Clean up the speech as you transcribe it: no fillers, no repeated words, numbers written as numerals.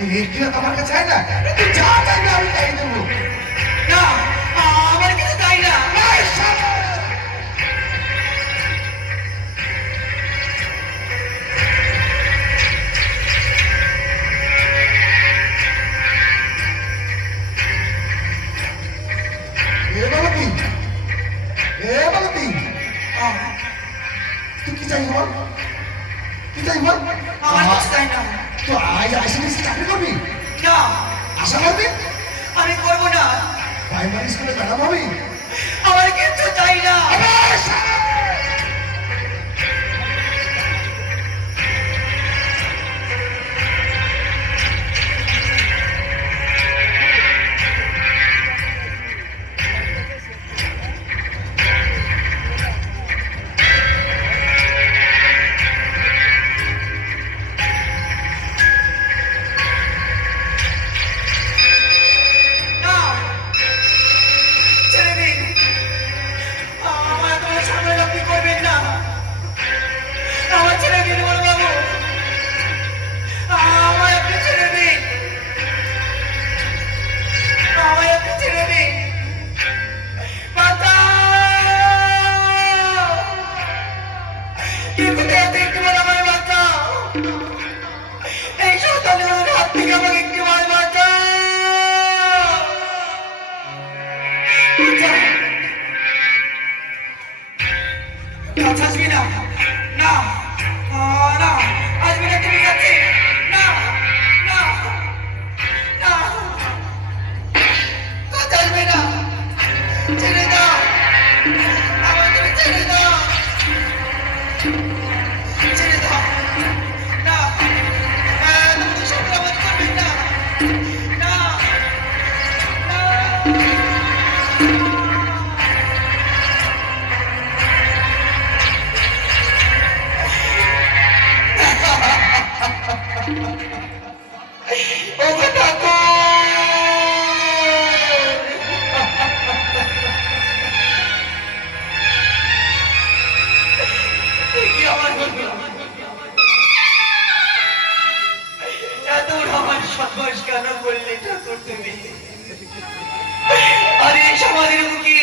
এগুলো তো আমার কাছে চাই না, তুই যা চাইবে আমি তাই দেবো। না, আমার কিছু চাই না। এই শালা! এ বালতি, এ বালতি, তুই কি চাই বল? কি চাই বল? আমার কিছু চাই না। তো আজ আইসিডিসি চাকরি করবি? না, আশা করবি? আমি করবো না। প্রাইমারি স্কুলে ম্যাডাম হবি? আমার কিছু চাই না। এই শালা! না, ছেড়ে দিন। আমার তোমার সামনে আপনি করবেন না। আমার ছেড়ে দিন বড় বাবু, আমায় আপনি ছেড়ে দিন। আমায় আপনি ছেড়ে দিন। বাঁচাও! কে কোথায় আছে একটু বলে আমায় বাঁচাও। এই সন্তানের হাত থেকে আমাকে একটু বলে বাঁচাও। বাঁচাও। কাছে আসবি না। না, না, আসবি না, তুমি কাছে। না, না, না, কাছে আসবি না। ছেড়ে দাও, আমার তুমি ছেড়ে দাও। ছেড়ে দাও। না, তুমি সংক্রমণ করবেন না। না, ওগো ঠাকুর! এ কি আমার হলো? এত বড় আমার সাহস কেন করলে ঠাকুর তুমি? আর এই সমাজের বুকে